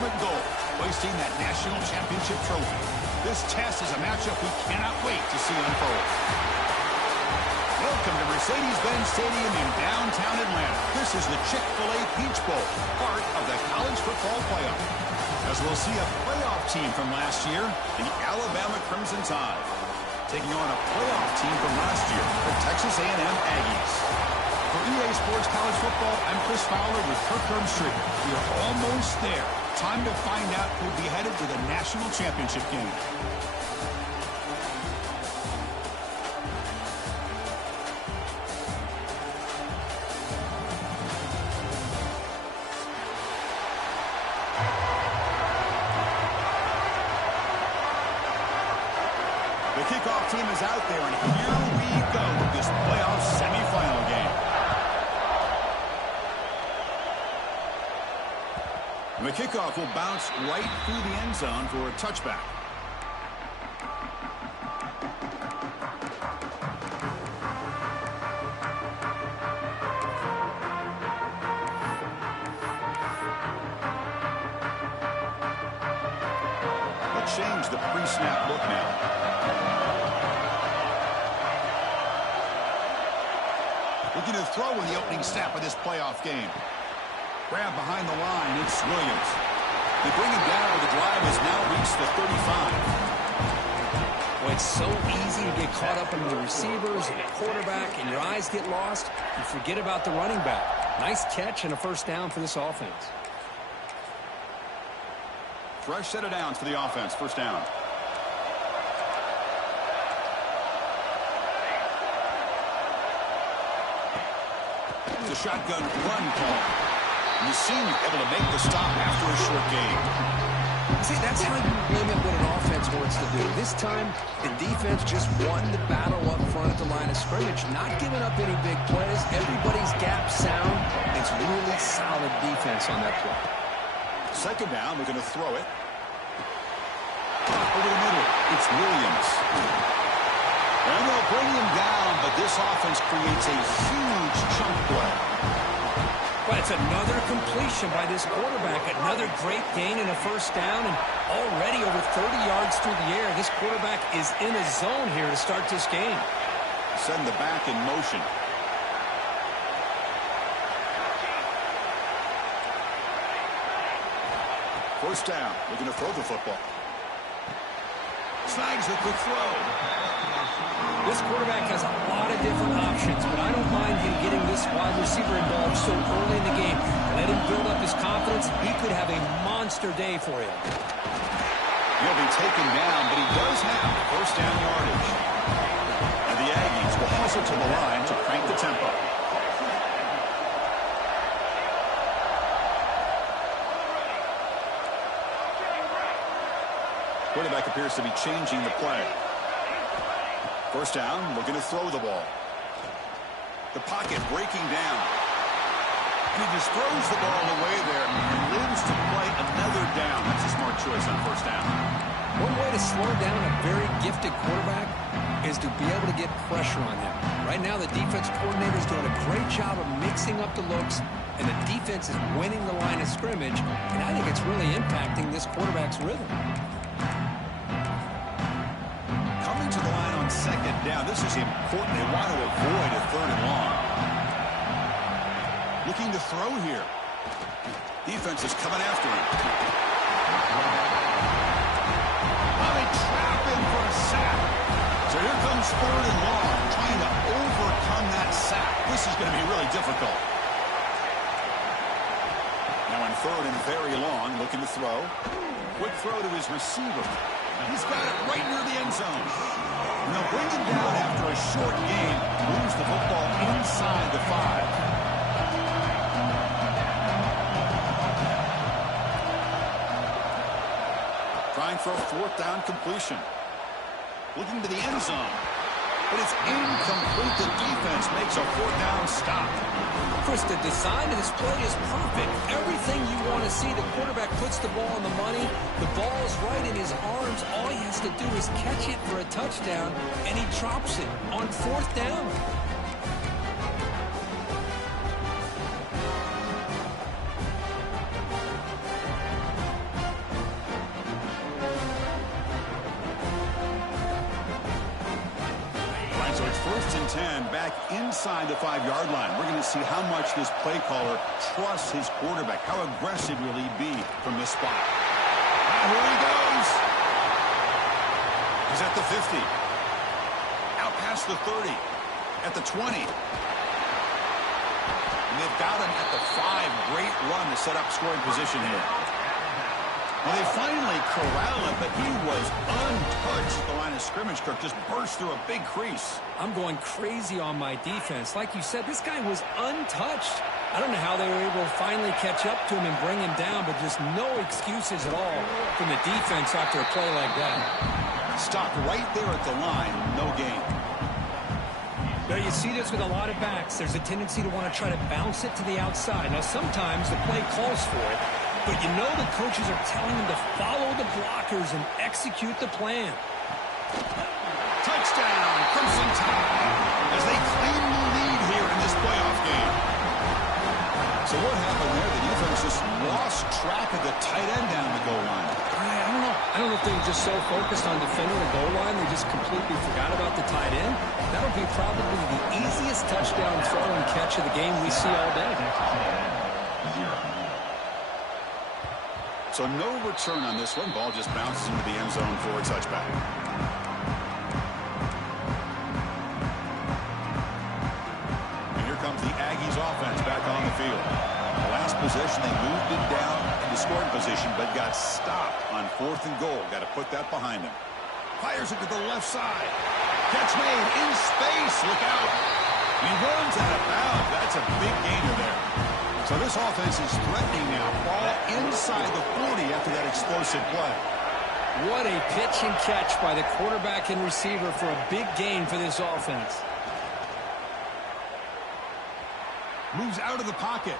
ultimate goal, hoisting that national championship trophy. This test is a matchup we cannot wait to see unfold. Welcome to Mercedes-Benz Stadium in downtown Atlanta. This is the Chick-fil-A Peach Bowl, part of the college football playoff. As we'll see a playoff team from last year, the Alabama Crimson Tide, taking on a playoff team from last year, the Texas A&M Aggies. For EA Sports College Football, I'm Chris Fowler with Kirk Herbstreit. We are almost there. Time to find out who'll be headed to the national championship game. The kickoff team is out there, and here we go with this playoff semifinal game. And the kickoff will bounce right through the end zone for a touchback. They'll change the pre-snap look now. Looking to throw in the opening snap of this playoff game. Grab behind the line, it's Williams. They bring him down, the drive has now reached the 35. Well, it's so easy to get caught up in the receivers and the quarterback, and your eyes get lost. You forget about the running back. Nice catch and a first down for this offense. Fresh set of downs for the offense, first down. The shotgun run call. You seem able to make the stop after a short game. See, that's how you limit what an offense wants to do. This time, the defense just won the battle up front at the line of scrimmage, not giving up any big plays. Everybody's gap sound. It's really solid defense on that play. Second down, we're going to throw it. Over the middle, it's Williams. And they'll bring him down, but this offense creates a huge chunk play. But it's another completion by this quarterback. Another great gain in a first down, and already over 30 yards through the air. This quarterback is in a zone here to start this game. Send the back in motion. First down. We're going to throw the football. Snags the quick throw. This quarterback has a lot of different options, but I don't mind him getting this wide receiver involved so early in the game. Let him build up his confidence. He could have a monster day for you. He'll be taken down, but he does have first down yardage. And the Aggies will hustle to the line to crank the tempo. Quarterback appears to be changing the play. First down, we're going to throw the ball. The pocket breaking down. And he just throws the ball away there and lives to play another down. That's a smart choice on first down. One way to slow down a very gifted quarterback is to be able to get pressure on him. Right now, the defense coordinator is doing a great job of mixing up the looks, and the defense is winning the line of scrimmage, and I think it's really impacting this quarterback's rhythm. Second down. This is important. They want to avoid a third and long. Looking to throw here. Defense is coming after him. Well, they trap him for a sack. So here comes third and long, trying to overcome that sack. This is going to be really difficult. Now on third and very long, looking to throw. Quick throw to his receiver. He's got it right near the end zone. And they'll bring him down after a short game. Moves the football inside the 5. Trying for a fourth down completion. Looking to the end zone. But it's incomplete. The defense makes a fourth down stop. Chris, the design of this play is perfect. Everything you want to see, the quarterback puts the ball on the money. The ball is right in his arms. All he has to do is catch it for a touchdown, and he drops it on fourth down. So it's 1st and 10 back inside the 5-yard line. We're going to see how much this play caller trusts his quarterback. How aggressive will he be from this spot? Here he goes. He's at the 50. Out past the 30. At the 20. And they've got him at the 5. Great run to set up scoring position here. Well, they finally corral him, but he was untouched at the line of scrimmage. Kirk just burst through a big crease. I'm going crazy on my defense. Like you said, this guy was untouched. I don't know how they were able to finally catch up to him and bring him down, but just no excuses at all from the defense after a play like that. Stopped right there at the line. No gain. Now, you see this with a lot of backs. There's a tendency to want to try to bounce it to the outside. Now, sometimes the play calls for it, but you know the coaches are telling them to follow the blockers and execute the plan. Touchdown, Crimson Tide, as they claim the lead here in this playoff game. So what happened there? The defense just lost track of the tight end down the goal line. I don't know. I don't know if they were just so focused on defending the goal line, they just completely forgot about the tight end. That'll be probably the easiest touchdown throw and catch of the game we see all day. So no return on this one. Ball just bounces into the end zone for a touchback. And here comes the Aggies offense back on the field. The last possession, they moved it down into scoring position, but got stopped on 4th and goal. Got to put that behind them. Fires it to the left side. Catch made in space. Look out. He runs out of bounds. That's a big gainer there. So this offense is threatening now. Ball inside the 40 after that explosive play. What a pitch and catch by the quarterback and receiver for a big gain for this offense. Moves out of the pocket.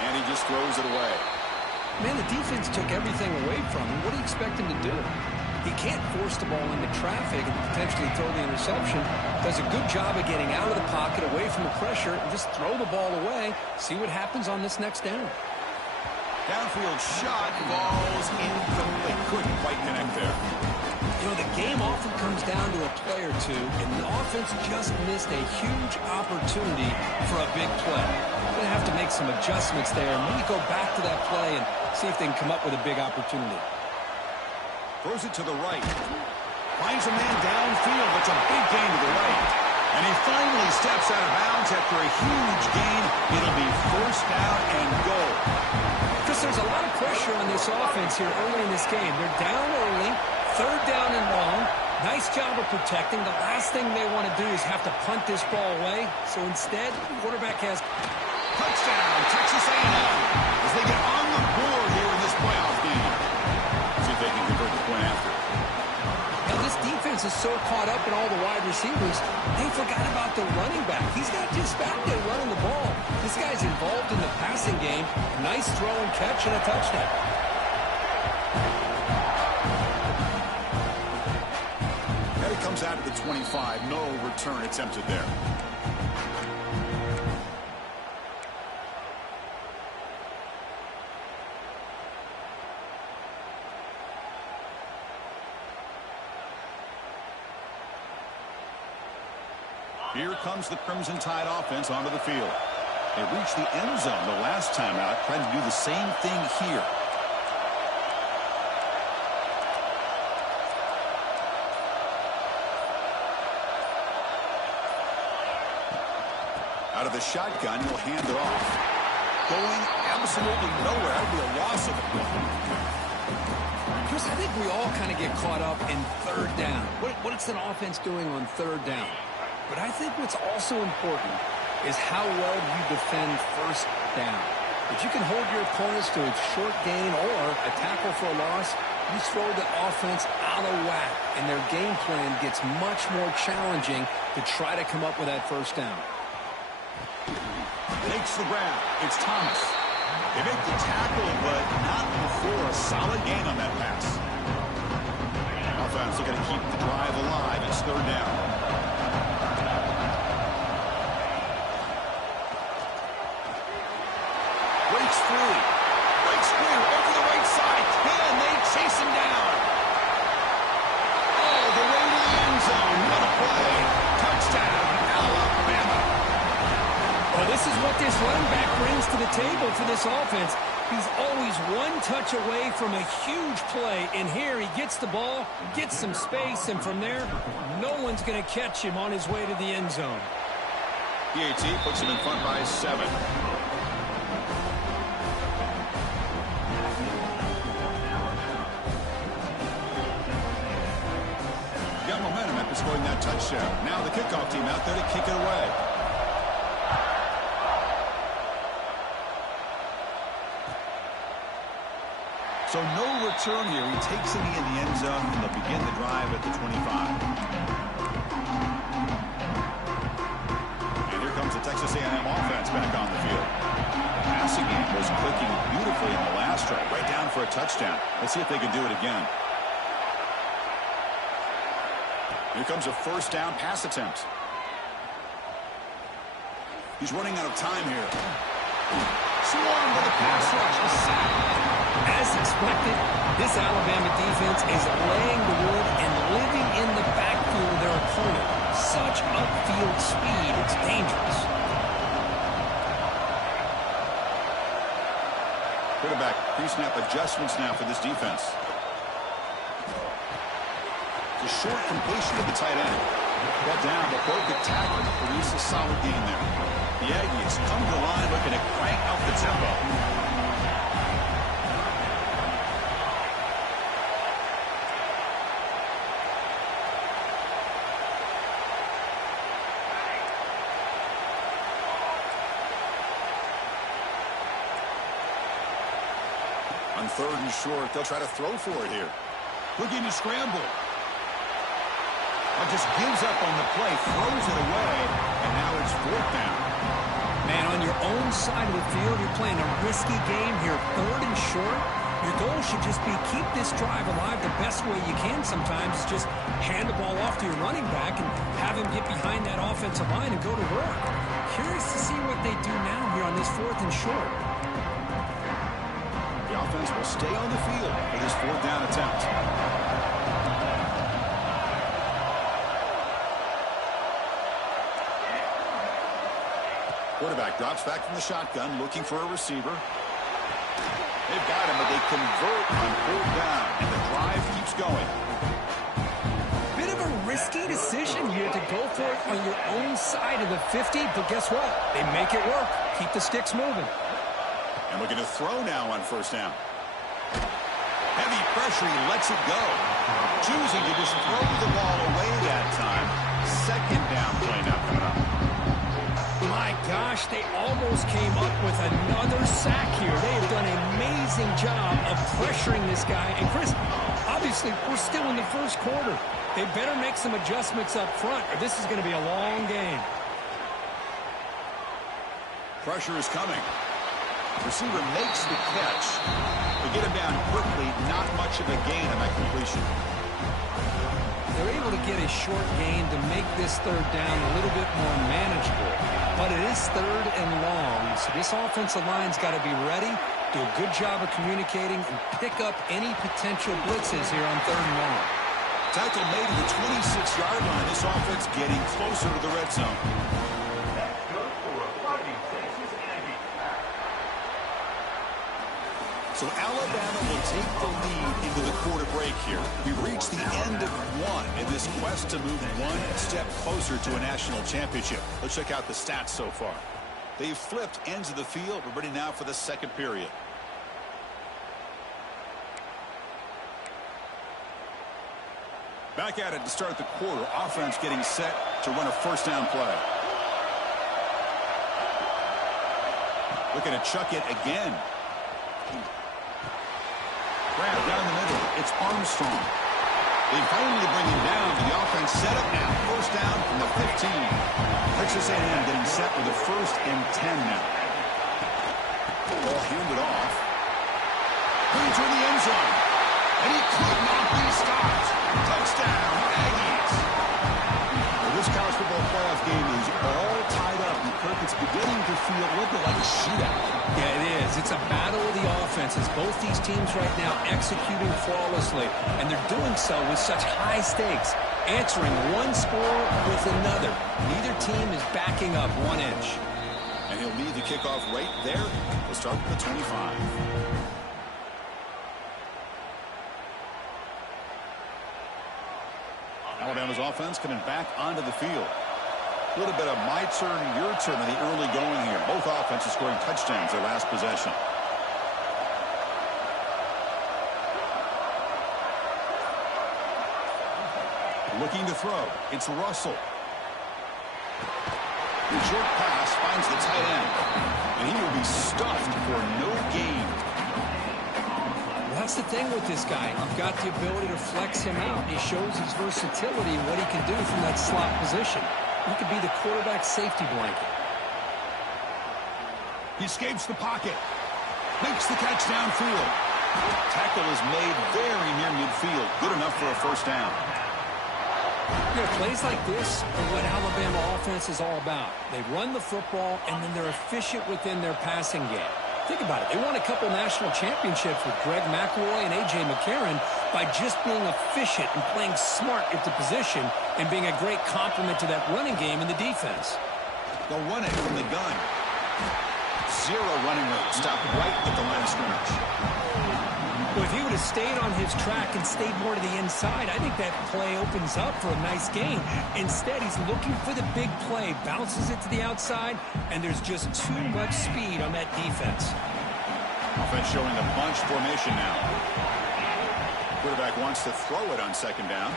And he just throws it away. Man, the defense took everything away from him. What do you expect him to do? He can't force the ball into traffic and potentially throw the interception. Does a good job of getting out of the pocket, away from the pressure, and just throw the ball away. See what happens on this next down. Downfield shot falls incomplete. Couldn't quite connect there. You know, the game often comes down to a play or two, and the offense just missed a huge opportunity for a big play. Going to have to make some adjustments there and maybe go back to that play and see if they can come up with a big opportunity. Throws it to the right. Finds a man downfield. It's a big gain to the right. And he finally steps out of bounds after a huge gain. It'll be 1st down and goal. Chris, there's a lot of pressure on this offense here early in this game. They're down early, 3rd down and long. Nice job of protecting. The last thing they want to do is have to punt this ball away. So instead, the quarterback has touchdown, Texas A&M, as they get on the board here in this playoff game. See if they can convert the point after. Now, this defense is so caught up in all the wide receivers, they forgot about the running back. He's not just back there running the ball. This guy's involved in the passing game. Nice throw and catch and a touchdown. And it comes out of the 25. No return attempted there. Here comes the Crimson Tide offense onto the field. They reached the end zone the last time out, trying to do the same thing here. Out of the shotgun, he'll hand it off. Going absolutely nowhere. That would be a loss of it. Chris, I think we all kind of get caught up in 3rd down. What's an offense doing on 3rd down? But I think what's also important is how well you defend 1st down. If you can hold your opponents to a short gain or a tackle for a loss, you throw the offense out of whack, and their game plan gets much more challenging to try to come up with that 1st down. Makes the grab. It's Thomas. They make the tackle, but not before a solid gain on that pass. Offense looking to keep the drive alive. It's 3rd down. Breaks free over the right side. Can they chase him down? All the way to the end zone. What a play. table for this offense. He's always one touch away from a huge play, and here he gets the ball, gets some space, and from there, no one's going to catch him on his way to the end zone. PAT puts him in front by 7. Got momentum after scoring that touchdown. Now the kickoff team out there to kick it away. So no return here. He takes it in the end zone, and they'll begin the drive at the 25. And here comes the Texas A&M offense back on the field. The passing game was clicking beautifully in the last drive, right down for a touchdown. Let's see if they can do it again. Here comes a first down pass attempt. He's running out of time here. Swarmed with a pass rush. A sack. As expected, this Alabama defense is laying the wood and living in the backfield of their opponent. Such upfield speed, it's dangerous. Quarterback pre-snap adjustments now for this defense. It's a short completion to the tight end. Brought down, but broke the tackle to produce a solid gain there. The Aggies come to the line looking to crank up the tempo. On 3rd and short, they'll try to throw for it here. Looking to scramble. Just gives up on the play, throws it away, and now it's 4th down. Man, on your own side of the field, you're playing a risky game here. 3rd and short, your goal should just be keep this drive alive the best way you can sometimes. Is just hand the ball off to your running back and have him get behind that offensive line and go to work. Curious to see what they do now here on this 4th and short. The offense will stay on the field for this 4th down attempt. Quarterback drops back from the shotgun, looking for a receiver. They've got him, but they convert on 4th down, and the drive keeps going. Bit of a risky decision here to go for it on your own side of the 50, but guess what? They make it work. Keep the sticks moving. And we're going to throw now on 1st down. Heavy pressure, he lets it go. Choosing to just throw the ball away that time. 2nd down play now coming up. My gosh, they almost came up with another sack here. They have done an amazing job of pressuring this guy. And Chris, obviously, we're still in the 1st quarter. They better make some adjustments up front, or this is going to be a long game. Pressure is coming. Receiver makes the catch. They get him down quickly. Not much of a gain on that completion. They're able to get a short gain to make this 3rd down a little bit more manageable. But it is 3rd and long, so this offensive line's got to be ready, do a good job of communicating, and pick up any potential blitzes here on 3rd and long. Tackle made to the 26-yard line. This offense getting closer to the red zone. So Alabama will take the lead into the quarter break here. We've reached the end of 1 in this quest to move 1 step closer to a national championship. Let's check out the stats so far. They've flipped ends of the field. We're ready now for the 2nd period. Back at it to start the quarter. Offense getting set to run a 1st down play. Looking to chuck it again. Grab down the middle. It's Armstrong. They finally bring him down. The offense set up now. 1st down from the 15. Texas A&M getting set with a 1st and 10 now. Ball handed off. Putting to the end zone. And he could not be stopped. Touchdown, Aggies. Well, this college football playoff game is all tied up. And Kirk, it's beginning to feel a little bit like a shootout. Yeah, it is. It's a battle of the offenses. Both these teams right now executing flawlessly, and they're doing so with such high stakes, answering one score with another. Neither team is backing up 1 inch. And And he'll lead the kickoff right there. We'll start with the 25. Alabama's offense coming back onto the field. A little bit of my turn, your turn in the early going here. Both offenses scoring touchdowns their last possession. Looking to throw. It's Russell. The short pass finds the tight end. And he will be stuffed for no gain. That's the thing with this guy. You've got the ability to flex him out. He shows his versatility and what he can do from that slot position. He could be the quarterback safety blanket. He escapes the pocket. Makes the catch downfield. Tackle is made very near midfield. Good enough for a first down. Yeah, plays like this are what Alabama offense is all about. They run the football, and then they're efficient within their passing game. Think about it. They won a couple national championships with Greg McElroy and A.J. McCarron by just being efficient and playing smart at the position and being a great complement to that running game in the defense. They'll run it from the gun. Zero running room. Stopped right at the line of scrimmage. Well, if he would have stayed on his track and stayed more to the inside, I think that play opens up for a nice gain. Instead, he's looking for the big play, bounces it to the outside, and there's just too much speed on that defense. Offense showing a bunch formation now. Quarterback wants to throw it on second down.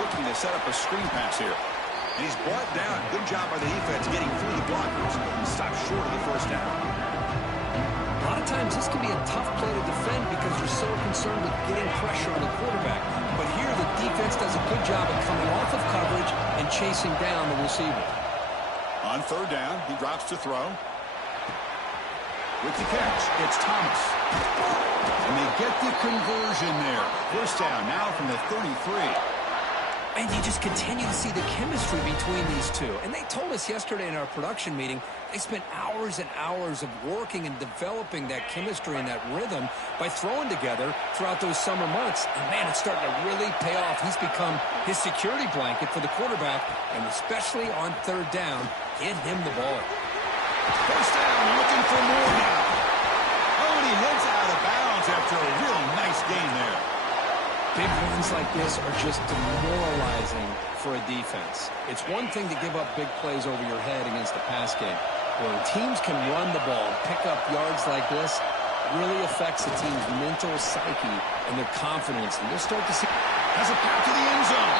Looking to set up a screen pass here. And he's brought down. Good job by the defense getting through the blockers. Stopped short of the first down. A lot of times this can be a tough play to defend because you're so concerned with getting pressure on the quarterback. But here the defense does a good job of coming off of coverage and chasing down the receiver. On third down, he drops to throw. With the catch, it's Thomas. And they get the conversion there. First down now from the 33. And you just continue to see the chemistry between these two. And they told us yesterday in our production meeting, they spent hours and hours of working and developing that chemistry and that rhythm by throwing together throughout those summer months. And, man, it's starting to really pay off. He's become his security blanket for the quarterback, and especially on third down, get him the ball. First down, looking for more now. Oh, and he heads out of bounds after a real nice gain there. Big runs like this are just demoralizing for a defense. It's one thing to give up big plays over your head against the pass game. When teams can run the ball and pick up yards like this, it really affects the team's mental psyche and their confidence. And you'll start to see... Has a path to the end zone.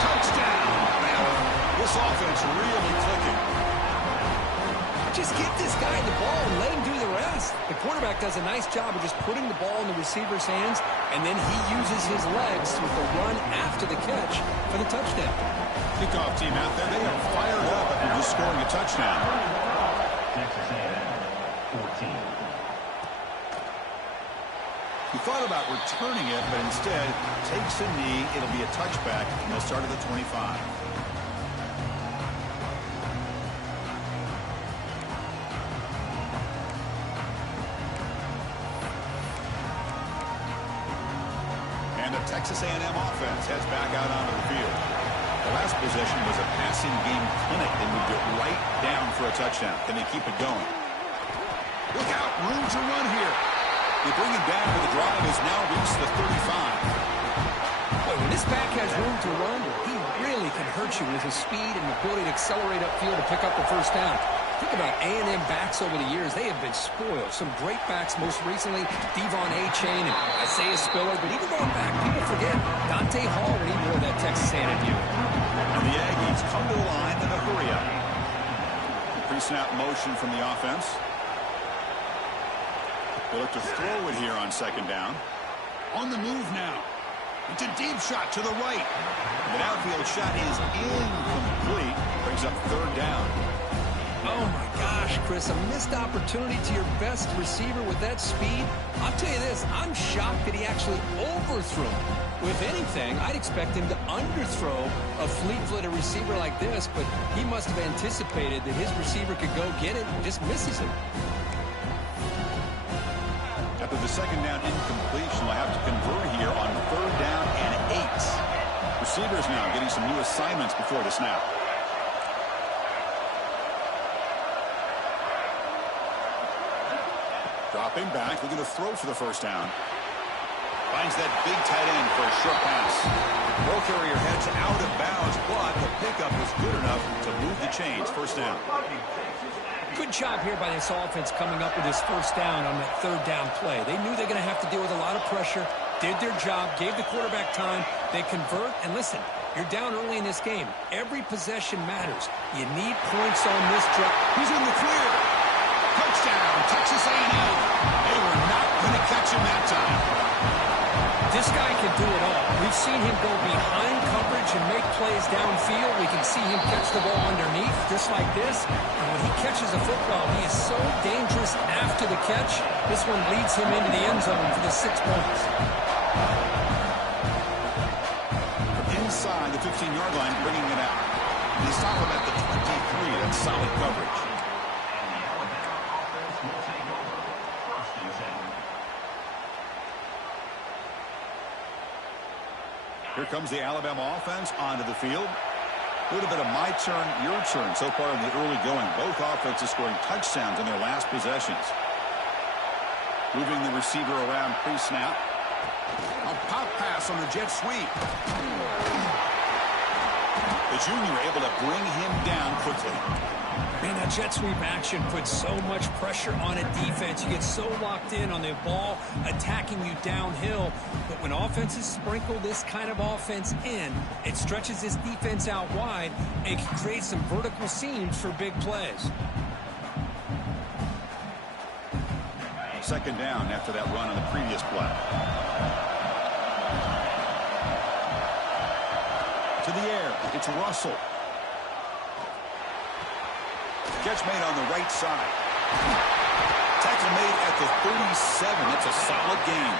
Touchdown. Man, this offense really clicking. Just give this guy the ball and let him do the rest. The quarterback does a nice job of just putting the ball in the receiver's hands, and then he uses his legs with the run after the catch for the touchdown. Kickoff team out there, they are fired up after just scoring a touchdown. Texas A&M, 14. He thought about returning it, but instead takes a knee. It'll be a touchback, and they'll start at the 25. Texas A&M offense heads back out onto the field. The last possession was a passing game clinic. They moved it right down for a touchdown. Can they keep it going? Look out, room to run here. They bring it down, but the drive has now reached the 35. Boy, when this back has room to run, he really can hurt you with his speed and ability to accelerate upfield to pick up the first down. Think about A&M backs over the years. They have been spoiled. Some great backs, most recently Devon Achane and Isaiah Spiller. But even going back, people forget Dante Hall when he wore that Texas A&M uniform. And the Aggies come to the line in a hurry up. Pre-snap motion from the offense. They look to throw it here on second down. On the move now. It's a deep shot to the right. The outfield shot is incomplete. Brings up third down. Oh, my gosh, Chris, a missed opportunity to your best receiver with that speed. I'll tell you this, I'm shocked that he actually overthrew him. If anything, I'd expect him to underthrow a fleet-footed receiver like this, but he must have anticipated that his receiver could go get it and just misses him. After the second down incompletion, they'll have to convert here on third down and 8. Receivers now getting some new assignments before the snap. Dropping back, looking to throw for the first down. Finds that big tight end for a short pass. Ball carrier heads out of bounds, but the pickup is good enough to move the chains. First down. Good job here by this offense coming up with this first down on that third down play. They knew they're going to have to deal with a lot of pressure, did their job, gave the quarterback time. They convert, and listen, you're down early in this game. Every possession matters. You need points on this drive. He's in the clear. Touchdown, Texas A&M. They were not going to catch him that time. This guy can do it all. We've seen him go behind coverage and make plays downfield. We can see him catch the ball underneath, just like this. And when he catches a football, he is so dangerous after the catch. This one leads him into the end zone for the 6 points. From inside the 15-yard line, bringing it out. They stop him at the 23. That's solid coverage. Here comes the Alabama offense onto the field. A little bit of my turn, your turn so far in the early going. Both offenses scoring touchdowns in their last possessions. Moving the receiver around pre-snap. A pop pass on the jet sweep. The junior able to bring him down quickly. Man, that jet sweep action puts so much pressure on a defense. You get so locked in on the ball attacking you downhill. But when offenses sprinkle this kind of offense in, it stretches this defense out wide and can create some vertical seams for big plays. Second down after that run on the previous play. To the air, it's Russell. Catch made on the right side. Tackle made at the 37. That's a solid gain.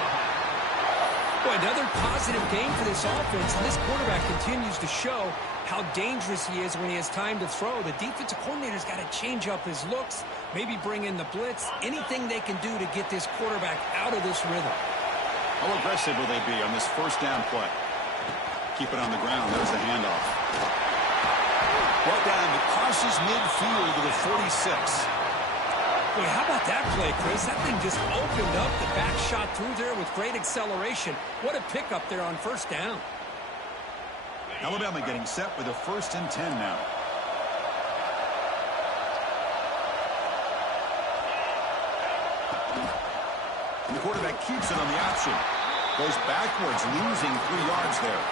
Boy, another positive game for this offense, and this quarterback continues to show how dangerous he is when he has time to throw. The defensive coordinator's got to change up his looks, maybe bring in the blitz, anything they can do to get this quarterback out of this rhythm. How aggressive will they be on this first down play? Keep it on the ground. There's the handoff. Brought down to crosses midfield to the 46. Boy, how about that play, Chris? That thing just opened up. The back shot through there with great acceleration. What a pickup there on first down. Alabama getting set with a 1st and 10 now. And the quarterback keeps it on the option. Goes backwards, losing 3 yards there.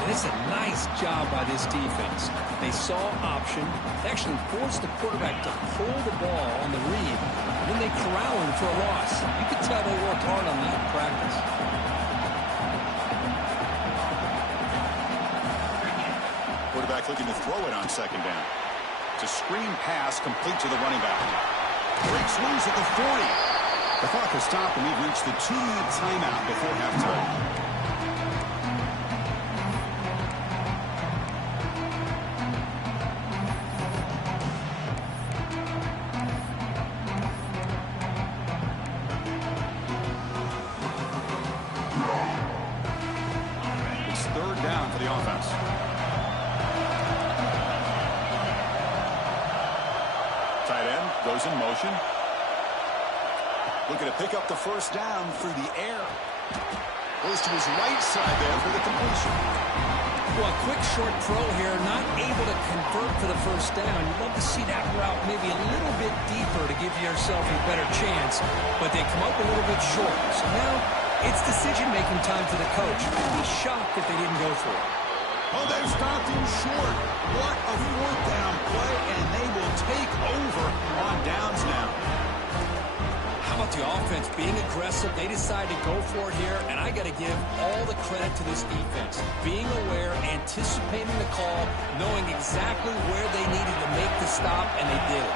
And it's a nice job by this defense. They saw option. They actually forced the quarterback to pull the ball on the read. And then they corral him for a loss. You could tell they worked hard on that in practice. Quarterback looking to throw it on second down. It's a screen pass complete to the running back. Breaks loose at the 40. The clock has stopped, and we've reached the 2-minute timeout before halftime. It's third down for the offense. Tight end goes in motion. Looking to pick up the first down through the air. Goes to his right side there for the completion. Well, a quick short throw here, not able to convert for the first down. You'd love to see that route maybe a little bit deeper to give yourself a better chance, but they come up a little bit short. So now it's decision-making time for the coach. I'd be shocked if they didn't go for it. Oh, they've stopped him short. What a 4th down play, and they will take over on downs now. How about the offense being aggressive? They decide to go for it here, and I got to give all the credit to this defense. Being aware, anticipating the call, knowing exactly where they needed to make the stop, and they did it.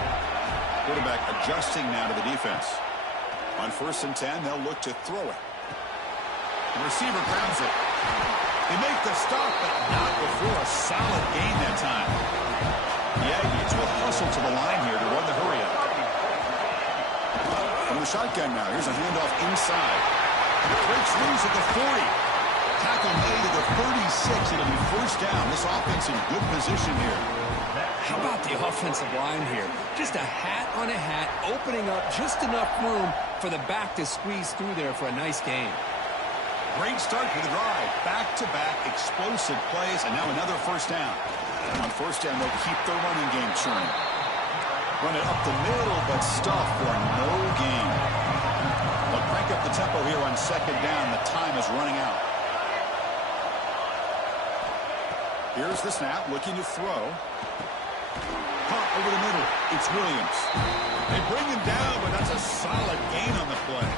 Quarterback adjusting now to the defense. On 1st and 10, they'll look to throw it. The receiver grabs it. They make the stop, but not before a solid gain that time. The Aggies will hustle to the line here to run the hurry-up. From the shotgun now, here's a handoff inside. Breaks loose at the 40. Tackle made at the 36. It'll be first down. This offense in good position here. How about the offensive line here? Just a hat on a hat, opening up just enough room for the back to squeeze through there for a nice gain. Great start to the drive. Back-to-back explosive plays, and now another first down. On first down, they'll keep their running game churning. Run it up the middle, but stuff for no gain. They'll crank up the tempo here on second down. The time is running out. Here's the snap, looking to throw. Pop over the middle. It's Williams. They bring him down, but that's a solid gain on the play.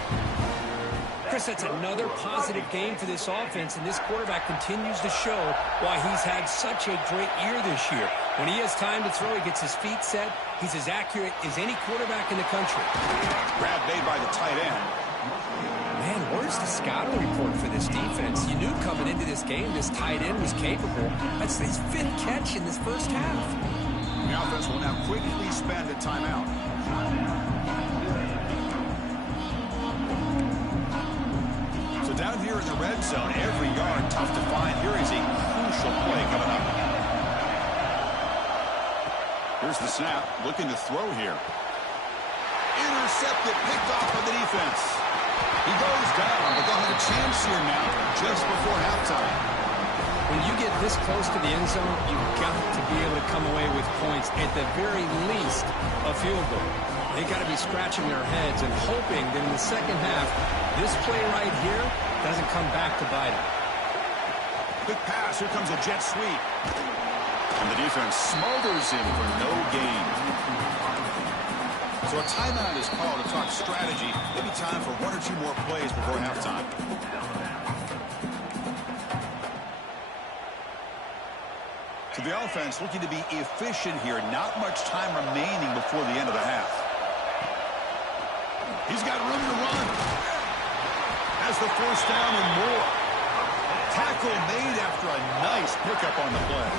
Chris, that's another positive game for this offense, and this quarterback continues to show why he's had such a great year this year. When he has time to throw, he gets his feet set. He's as accurate as any quarterback in the country. Grab made by the tight end. Man, where's the scouting report for this defense? You knew coming into this game this tight end was capable. That's his 5th catch in this first half. The offense will now quickly spend a timeout. So down here in the red zone, every yard tough to find. Here is a crucial play coming up. Here's the snap, looking to throw here. Intercepted, picked off by the defense. He goes down, but they'll have a chance here now just before halftime. When you get this close to the end zone, you've got to be able to come away with points, at the very least, a field goal. They got to be scratching their heads and hoping that in the second half, this play right here doesn't come back to bite them. Quick pass, here comes a jet sweep. And the defense smothers him for no gain. So a timeout is called to talk strategy. Maybe time for 1 or 2 more plays before halftime. So the offense looking to be efficient here. Not much time remaining before the end of the half. He's got room to run. Has the first down and more. Tackle made after a nice pickup on the play.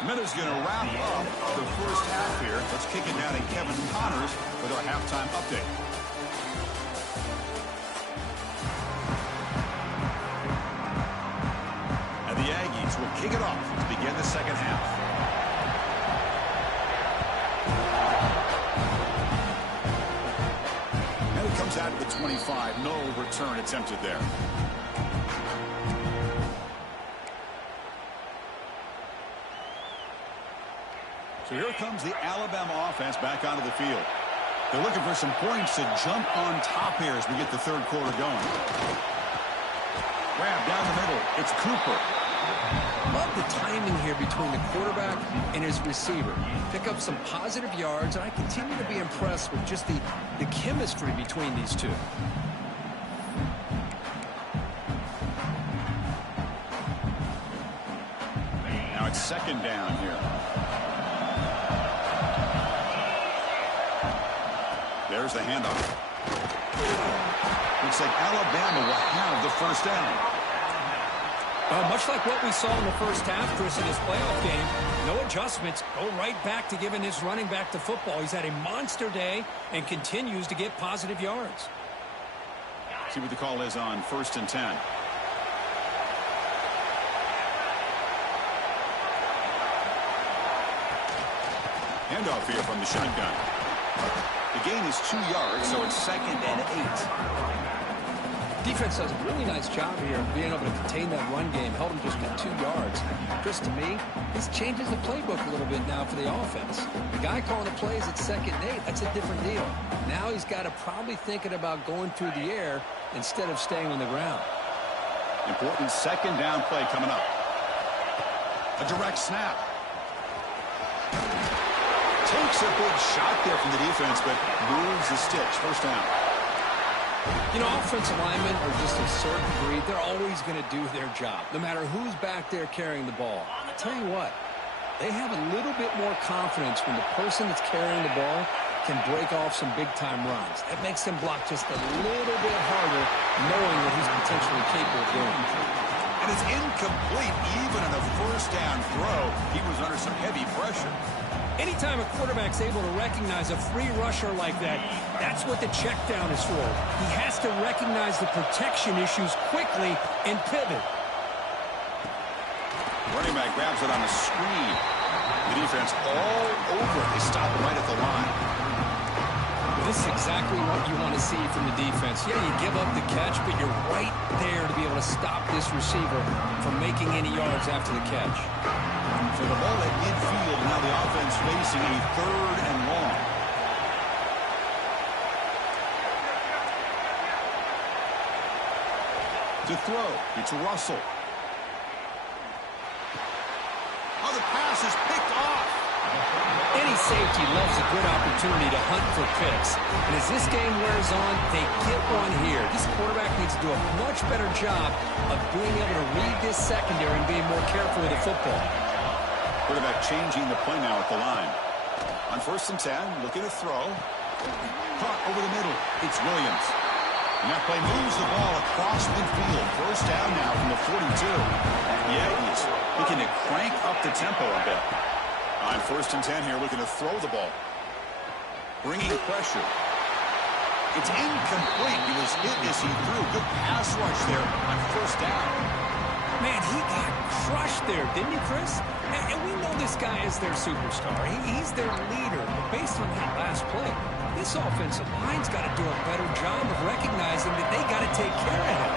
The minute's going to wrap up the first half here. Let's kick it down to Kevin Connors with our halftime update. And the Aggies will kick it off to begin the second half. And it comes out to the 25. No return attempted there. So here comes the Alabama offense back onto the field. They're looking for some points to jump on top here as we get the third quarter going. Grab down the middle. It's Cooper. Love the timing here between the quarterback and his receiver. Pick up some positive yards, and I continue to be impressed with just the chemistry between these two. Now it's second down here. There's the handoff. Looks like Alabama will have the first down. Well, much like what we saw in the first half, Chris, in this playoff game, no adjustments. Go right back to giving his running back the football. He's had a monster day and continues to get positive yards. See what the call is on 1st and 10. Handoff here from the shotgun. The gain is 2 yards, so it's 2nd and 8. Defense does a really nice job here of being able to contain that run game, held them just at 2 yards. Chris, to me, this changes the playbook a little bit now for the offense. The guy calling the plays at 2nd and 8, that's a different deal. Now he's got to probably thinking about going through the air instead of staying on the ground. Important second down play coming up. A direct snap. Takes a big shot there from the defense, but moves the sticks. First down. You know, offensive linemen are just a certain breed. They're always going to do their job, no matter who's back there carrying the ball. I'll tell you what, they have a little bit more confidence when the person that's carrying the ball can break off some big-time runs. That makes them block just a little bit harder, knowing what he's potentially capable of doing. And it's incomplete even on a first down throw. He was under some heavy pressure. Anytime a quarterback's able to recognize a free rusher like that, that's what the check down is for. He has to recognize the protection issues quickly and pivot. Running back grabs it on a screen. The defense all over it. They stop it right at the line. This is exactly what you want to see from the defense. Yeah, you give up the catch, but you're right there to be able to stop this receiver from making any yards after the catch. So the ball at midfield, now the offense facing a 3rd and long. To throw, it's Russell. Oh, the pass is picked off. Any safety loves a good opportunity to hunt for picks. And as this game wears on, they get one here. This quarterback needs to do a much better job of being able to read this secondary and being more careful with the football. Quarterback changing the play now at the line. On 1st and 10, looking to throw. Caught over the middle. It's Williams. And that play moves the ball across midfield. 1st down now from the 42. Yeah, he's looking to crank up the tempo a bit. On 1st and 10 here, looking to throw the ball. Bringing pressure. It's incomplete. He was hit as he threw. Good pass rush there on 1st down. Man, he got crushed there, didn't he, Chris? And we know this guy is their superstar. He's their leader. But based on that last play, this offensive line's got to do a better job of recognizing that they got to take care of him.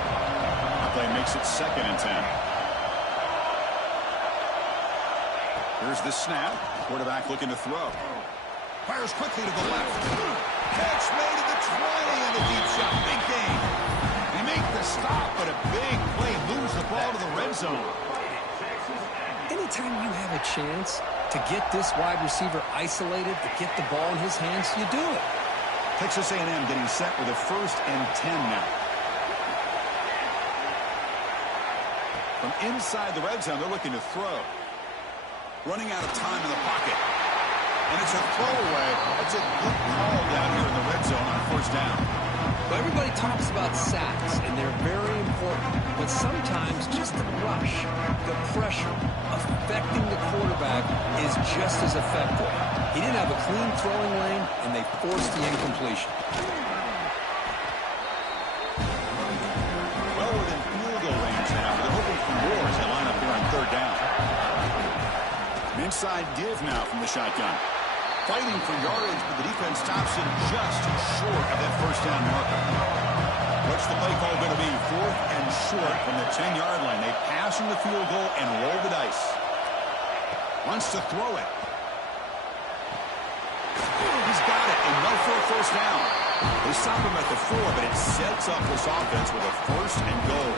That play makes it 2nd and 10. Here's the snap. Quarterback looking to throw. Fires quickly to the left. Catch made at the 20 and a deep shot. Big gain. They make the stop, but a big play moves the ball to the red zone. Anytime you have a chance to get this wide receiver isolated, to get the ball in his hands, you do it. Texas A&M getting set with a 1st and 10 now. From inside the red zone, they're looking to throw. Running out of time in the pocket. And it's a throwaway. That's a good call down here in the red zone on 1st down. Well, everybody talks about sacks, and they're very important. But sometimes just the rush, the pressure, affecting the quarterback is just as effective. He didn't have a clean throwing lane, and they forced the incompletion. Well within field goal range now. They're hoping for more as they line up here on 3rd down. Inside give now from the shotgun. Fighting for yardage, but the defense stops him just short of that 1st down marker. What's the play call going to be? 4th and short from the 10-yard line. They pass from the field goal and roll the dice. Wants to throw it. He's got it, and no for a 1st down. They stop him at the 4, but it sets up this offense with a 1st and goal.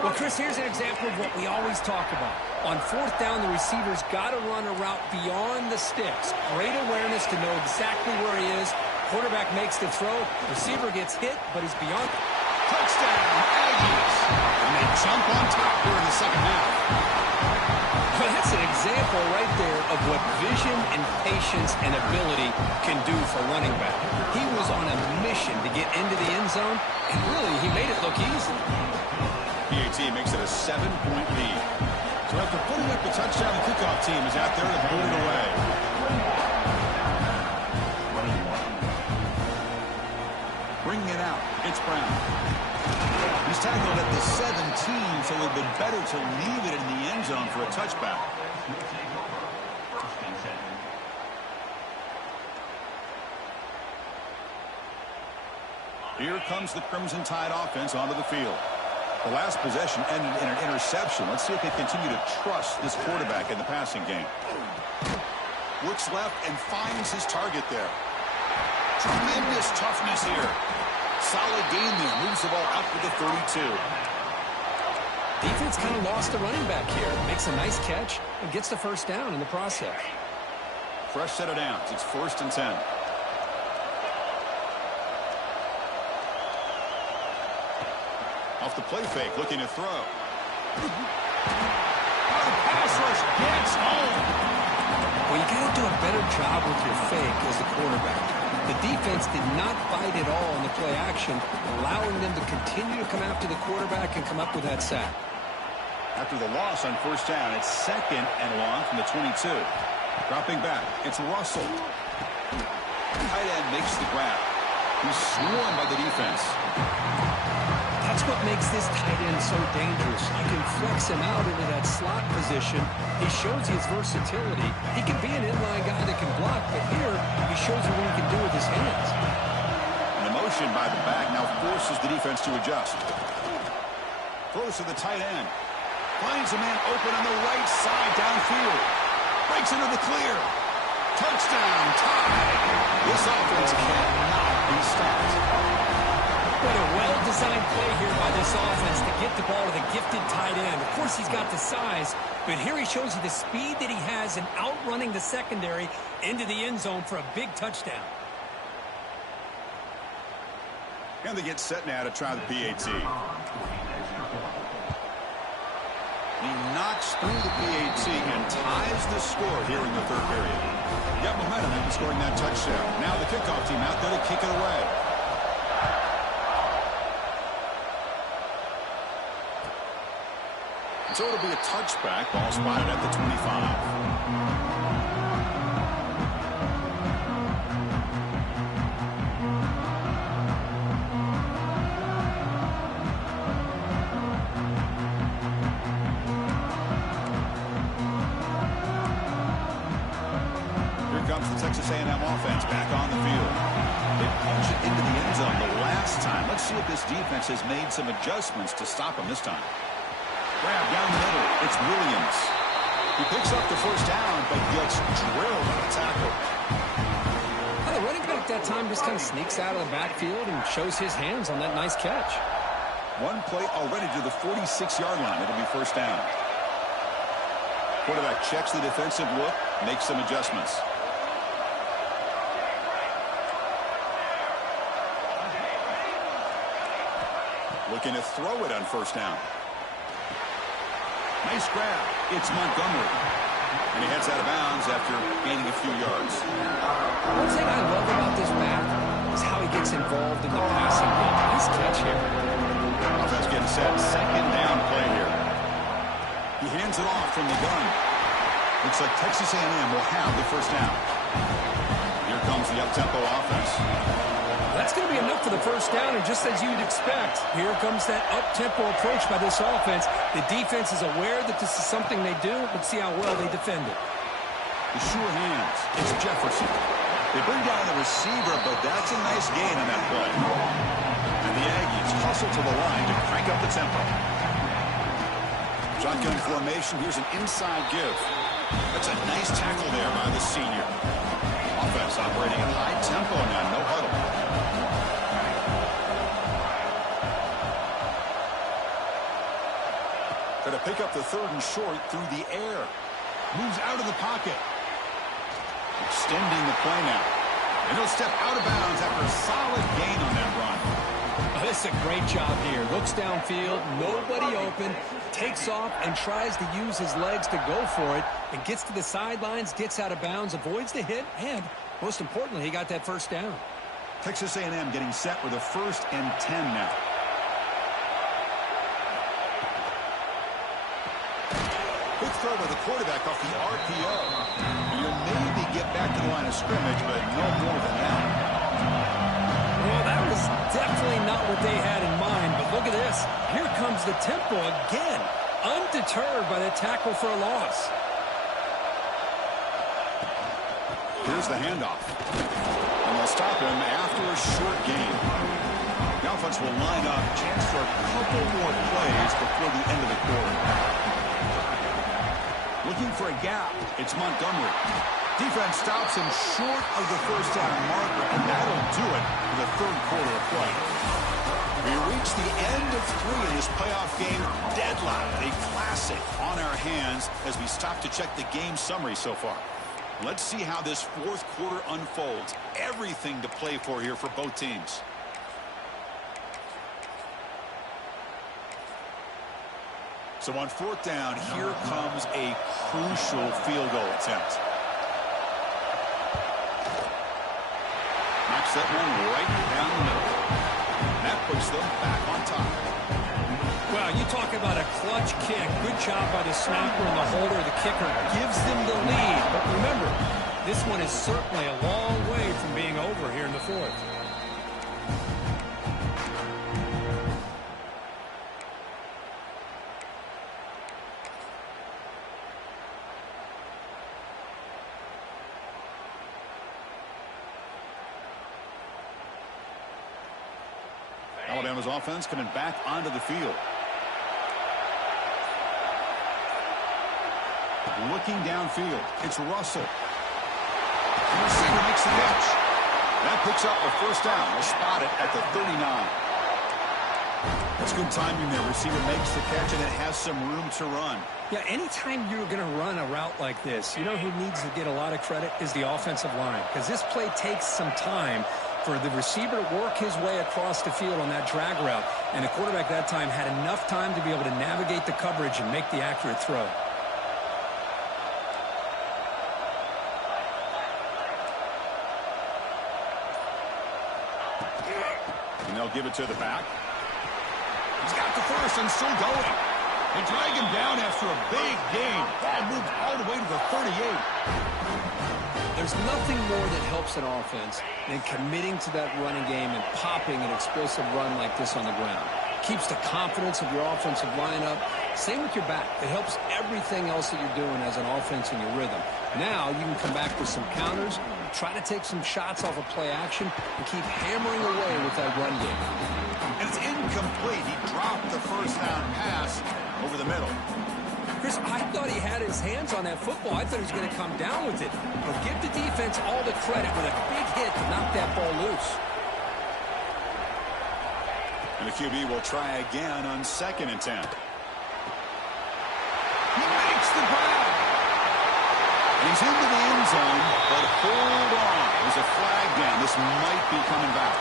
Well, Chris, here's an example of what we always talk about. On 4th down, the receiver's got to run a route beyond the sticks. Great awareness to know exactly where he is. Quarterback makes the throw. Receiver gets hit, but he's beyond. Touchdown, Aggies. And they jump on top here in the 2nd half. Well, that's an example right there of what vision and patience and ability can do for running back. He was on a mission to get into the end zone, and really, he made it look easy. PAT makes it a 7-point lead. So after putting up the touchdown, the kickoff team is out there to put it away. Bringing it out, it's Brown. He's tackled at the 17, so it would have been better to leave it in the end zone for a touchback. Here comes the Crimson Tide offense onto the field. The last possession ended in an interception. Let's see if they continue to trust this quarterback in the passing game. Looks left and finds his target there. Tremendous toughness here. Solid game there. Moves the ball out to the 32. Defense kind of lost the running back here. Makes a nice catch and gets the 1st down in the process. Fresh set of downs. It's 1st and 10. Off the play fake, looking to throw. Oh, the pass rush gets home. Well, you got to do a better job with your fake as the quarterback. The defense did not bite at all in the play action, allowing them to continue to come after the quarterback and come up with that sack. After the loss on 1st down, it's 2nd and long from the 22. Dropping back, it's Russell. Tight end makes the grab. He's swarmed by the defense. That's what makes this tight end so dangerous. You can flex him out into that slot position. He shows his versatility. He can be an inline guy that can block, but here he shows you what he can do with his hands. And the motion by the back now forces the defense to adjust. Throws to the tight end. Finds a man open on the right side downfield. Breaks into the clear. Touchdown, tie. This offense cannot be stopped. What a well-designed play here by this offense to get the ball to the gifted tight end. Of course, he's got the size, but here he shows you the speed that he has in outrunning the secondary into the end zone for a big touchdown. And they get set now to try the PAT. He knocks through the PAT and ties the score here in the third period. Got momentum after scoring that touchdown. Now the kickoff team out there to kick it away. So it'll be a touchback. Ball spotted at the 25. Texas A&M offense back on the field. They punch it into the end zone the last time. Let's see if this defense has made some adjustments to stop them this time. Grab down the middle. It's Williams. He picks up the first down, but gets drilled on a tackle. Well, the running back that time just kind of sneaks out of the backfield and shows his hands on that nice catch. One play already to the 46-yard line. It'll be first down. Quarterback checks the defensive look, makes some adjustments. Looking to throw it on first down. Nice grab. It's Montgomery. And he heads out of bounds after gaining a few yards. One thing I love about this back is how he gets involved in the passing game. Nice catch here. Offense getting set. Second down play here. He hands it off from the gun. Looks like Texas A&M will have the first down. Here comes the up-tempo offense. That's going to be enough for the first down, and just as you'd expect, here comes that up-tempo approach by this offense. The defense is aware that this is something they do, but see how well they defend it. The sure hands. It's Jefferson. They bring down the receiver, but that's a nice gain on that play. And the Aggies hustle to the line to crank up the tempo. Shotgun formation. Here's an inside give. That's a nice tackle there by the senior. Offense operating at high tempo now, no huddle. Going to pick up the third and short through the air. Moves out of the pocket. Extending the play now. And he'll step out of bounds after a solid gain on that run. Oh, this is a great job here. Looks downfield, nobody open, takes off and tries to use his legs to go for it, and gets to the sidelines, gets out of bounds, avoids the hit, and most importantly, he got that first down. Texas A&M getting set with a 1st and 10 now. Quick throw by the quarterback off the RPO. You'll maybe get back to the line of scrimmage, but no more than that. Well, that was definitely not what they had in mind, but look at this. Here comes the tempo again, undeterred by the tackle for a loss. Here's the handoff. And they'll stop him after a short gain. The offense will line up. Chance for a couple more plays before the end of the quarter. Looking for a gap. It's Montgomery. Defense stops him short of the first down marker, and that'll do it for the third quarter of play. We reach the end of 3 in this playoff game. Deadlock, a classic on our hands as we stop to check the game summary so far. Let's see how this fourth quarter unfolds. Everything to play for here for both teams. So on 4th down, here comes a crucial field goal attempt. Knocks that one right down the middle. And that puts them back on top. Well, you talk about a clutch kick. Good job by the snapper and the holder. The kicker gives them the lead. But Remember, this one is certainly a long way from being over here in the fourth. Alabama's offense coming back onto the field. Looking downfield, it's Russell. The receiver makes the catch. That picks up a first down. We'll spot it at the 39. That's good timing there. Receiver makes the catch, and it has some room to run. Yeah, anytime you're going to run a route like this, you know who needs to get a lot of credit is the offensive line, because this play takes some time for the receiver to work his way across the field on that drag route, and the quarterback that time had enough time to be able to navigate the coverage and make the accurate throw. And they'll give it to the back. He's got the first and still going. They drag him down after a big gain. Ball moved all the way to the 38. There's nothing more that helps an offense than committing to that running game and popping an explosive run like this on the ground. Keeps the confidence of your offensive lineup. Same with your back. It helps everything else that you're doing as an offense in your rhythm. Now you can come back with some counters, try to take some shots off of play action, and keep hammering away with that run game. And it's incomplete. He dropped the first down pass over the middle. Chris, I thought he had his hands on that football. I thought he was going to come down with it. But give the defense all the credit with a big hit to knock that ball loose. And the QB will try again on 2nd and 10. He makes the grab. He's into the end zone, but hold on. There's a flag down. This might be coming back.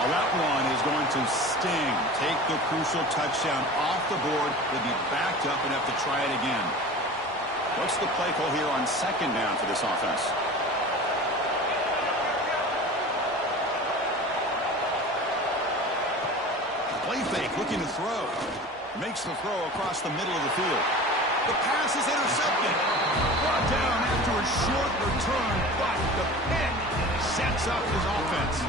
Well, that one is going to sting. Take the crucial touchdown off the board. They'll be backed up and have to try it again. What's the play call here on 2nd down for this offense? Play fake, looking to throw. Makes the throw across the middle of the field. The pass is intercepted. Brought down after a short return, but the pick sets up his offense.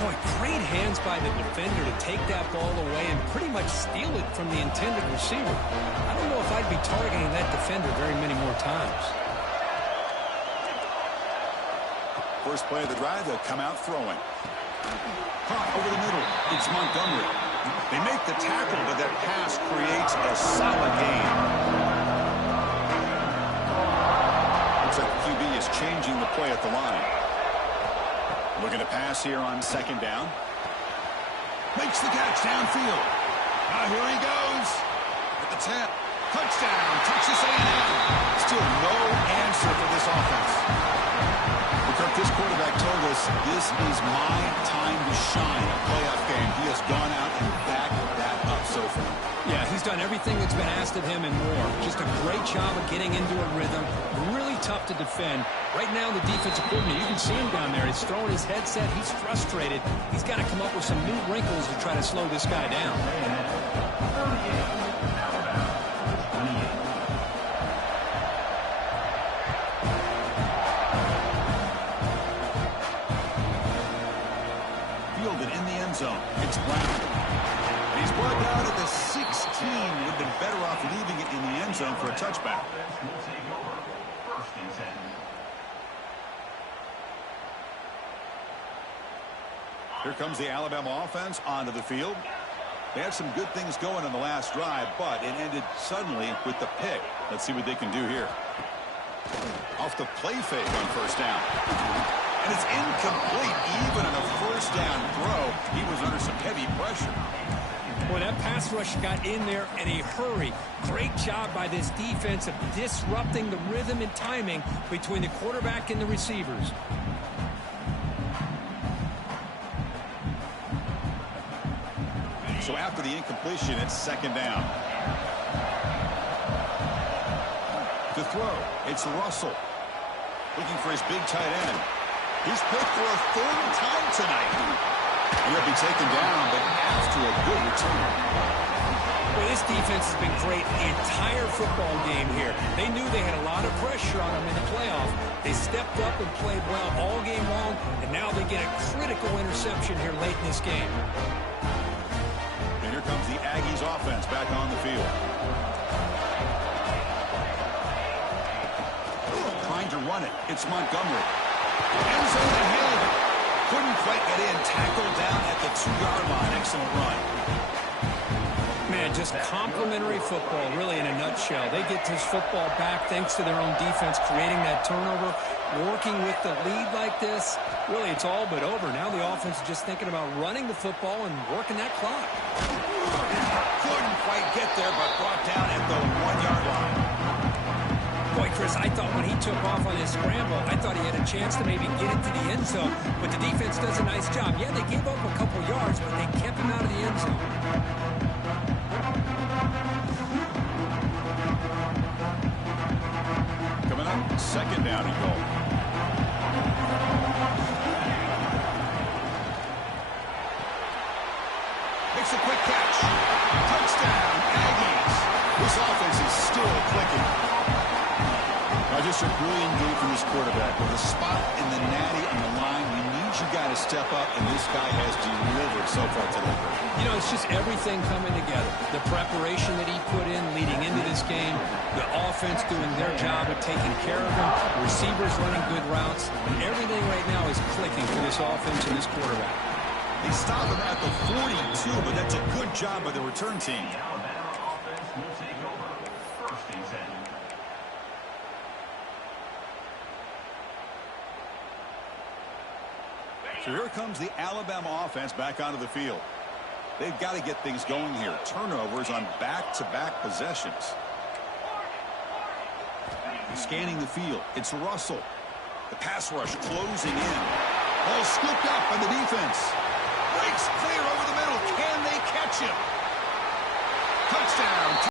Boy, great hands by the defender to take that ball away and pretty much steal it from the intended receiver. I don't know if I'd be targeting that defender very many more times. First play of the drive, they'll come out throwing. Caught over the middle. It's Montgomery. They make the tackle, but that pass creates a solid gain. Looks like the QB is changing the play at the line. Looking to pass here on 2nd down. Makes the catch downfield. Now here he goes. At the 10. Touchdown. Texas A&M. Still no answer for this offense. Kirk, this quarterback told us this is my time to shine. A playoff game. He has gone out and backed that up so far. Yeah, he's done everything that's been asked of him and more. Just a great job of getting into a rhythm. Really tough to defend. Right now, the defensive coordinator, you can see him down there. He's throwing his headset. He's frustrated. He's got to come up with some new wrinkles to try to slow this guy down. Fielded in the end zone. It's Brown. He's brought down at the 16. Would have been better off leaving it in the end zone for a touchback. Here comes the Alabama offense onto the field. They had some good things going on the last drive, but it ended suddenly with the pick. Let's see what they can do here. Off the play fake on first down. And it's incomplete. Even on a first down throw, he was under some heavy pressure. Boy, that pass rush got in there in a hurry. Great job by this defense of disrupting the rhythm and timing between the quarterback and the receivers. So after the incompletion, it's 2nd down. To throw, it's Russell. Looking for his big tight end. He's picked for a 3rd time tonight. He'll be taken down, but after a good return. Well, this defense has been great the entire football game here. They knew they had a lot of pressure. pressure on them in the playoff. They stepped up and played well all game long, and now they get a critical interception here late in this game. And here comes the Aggies offense back on the field. Trying to run it. It's Montgomery. End zone ahead. Couldn't quite get in. Tackled down at the 2-yard line. Excellent run. Man, just complimentary football, really, in a nutshell. They get this football back thanks to their own defense, creating that turnover, working with the lead like this. Really, it's all but over. Now the offense is just thinking about running the football and working that clock. Couldn't quite get there, but brought down at the 1-yard line. Boy, Chris, I thought when he took off on his scramble, I thought he had a chance to maybe get into the end zone, but the defense does a nice job. Yeah, they gave up a couple yards, but they kept him out of the end zone. Coming up, second down and goal. Makes a quick catch. Touchdown, Aggies. This offense is still clicking. Just a brilliant game from this quarterback. With a spot in the natty on the line, we need you guys to step up, and this guy has delivered so far today. You know, it's just everything coming together. The preparation that he put in leading into this game, the offense doing their job of taking care of him, receivers running good routes, and everything right now is clicking for this offense and this quarterback. They stop him at the 42, but that's a good job by the return team. The Alabama offense will take over. First and 10. So here comes the Alabama offense back onto the field. They've got to get things going here. Turnovers on back-to-back possessions. Scanning the field. It's Russell. The pass rush closing in. Ball scooped up by the defense. Breaks clear over the middle. Can they catch him?